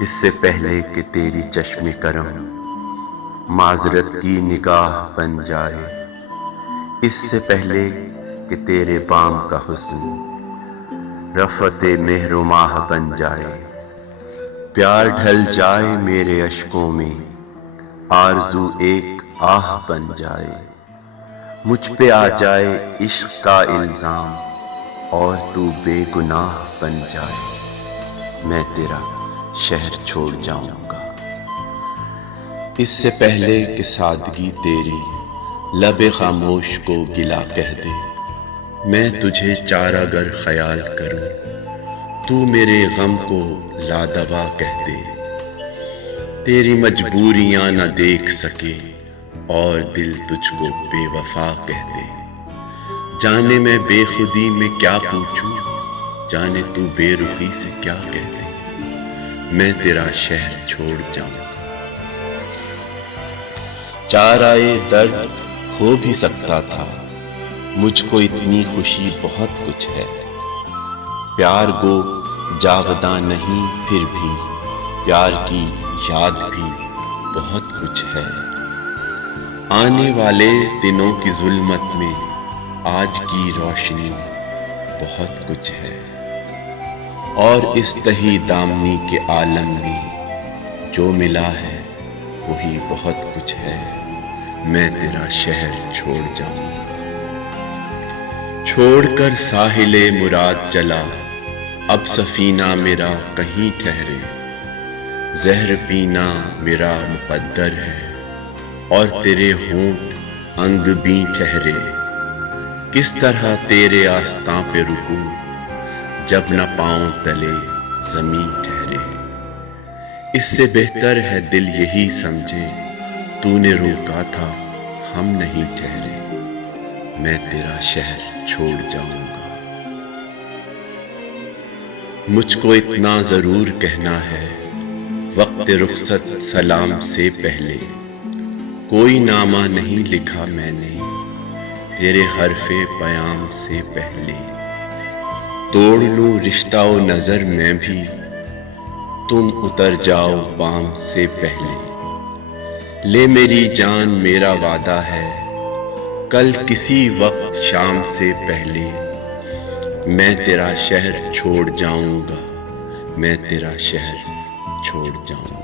اس سے پہلے کہ تیری چشم کرم معذرت کی نگاہ بن جائے، اس سے پہلے کہ تیرے بام کا حسن رفعت مہر و ماہ بن جائے، پیار ڈھل جائے میرے اشکوں میں، آرزو ایک آہ بن جائے، مجھ پہ آ جائے عشق کا الزام اور تو بے گناہ بن جائے، میں تیرا شہر چھوڑ جاؤں گا۔ اس سے پہلے کہ سادگی تیری لب خاموش کو گلا کہہ دے، میں تجھے چارہ گر خیال کروں، تو میرے غم کو لادوا کہہ دے، تیری مجبوریاں نہ دیکھ سکے اور دل تجھ کو بے وفا کہہ دے، جانے میں بے خودی میں کیا پوچھوں، جانے تو بے رخی سے کیا کہہ دے، میں تیرا شہر چھوڑ جاؤں گا۔ چارۂ درد ہو بھی سکتا تھا، مجھ کو اتنی خوشی بہت کچھ ہے، پیار گو جاوداں نہیں پھر بھی پیار کی یاد بھی بہت کچھ ہے، آنے والے دنوں کی ظلمت میں آج کی روشنی بہت کچھ ہے، اور اس تہی دامنی کے عالم میں جو ملا ہے وہی بہت کچھ ہے، میں تیرا شہر چھوڑ جاؤں گا۔ چھوڑ کر ساحل مراد چلا، اب سفینہ میرا کہیں ٹھہرے، زہر پینا میرا مقدر ہے اور تیرے ہونٹ انگ بھی ٹھہرے، کس طرح تیرے آستاں پہ رکوں جب نہ پاؤں تلے زمین ٹھہرے، اس سے بہتر ہے دل یہی سمجھے تو نے روکا تھا ہم نہیں ٹھہرے، میں تیرا شہر چھوڑ جاؤں گا۔ مجھ کو اتنا ضرور کہنا ہے، وقت رخصت سلام سے پہلے کوئی نامہ نہیں لکھا میں نے تیرے حرف پیام سے پہلے، توڑ لوں رشتہ و نظر میں بھی تم اتر جاؤ بام سے پہلے، لے میری جان میرا وعدہ ہے کل کسی وقت شام سے پہلے، میں تیرا شہر چھوڑ جاؤں گا، میں تیرا شہر چھوڑ جاؤں گا۔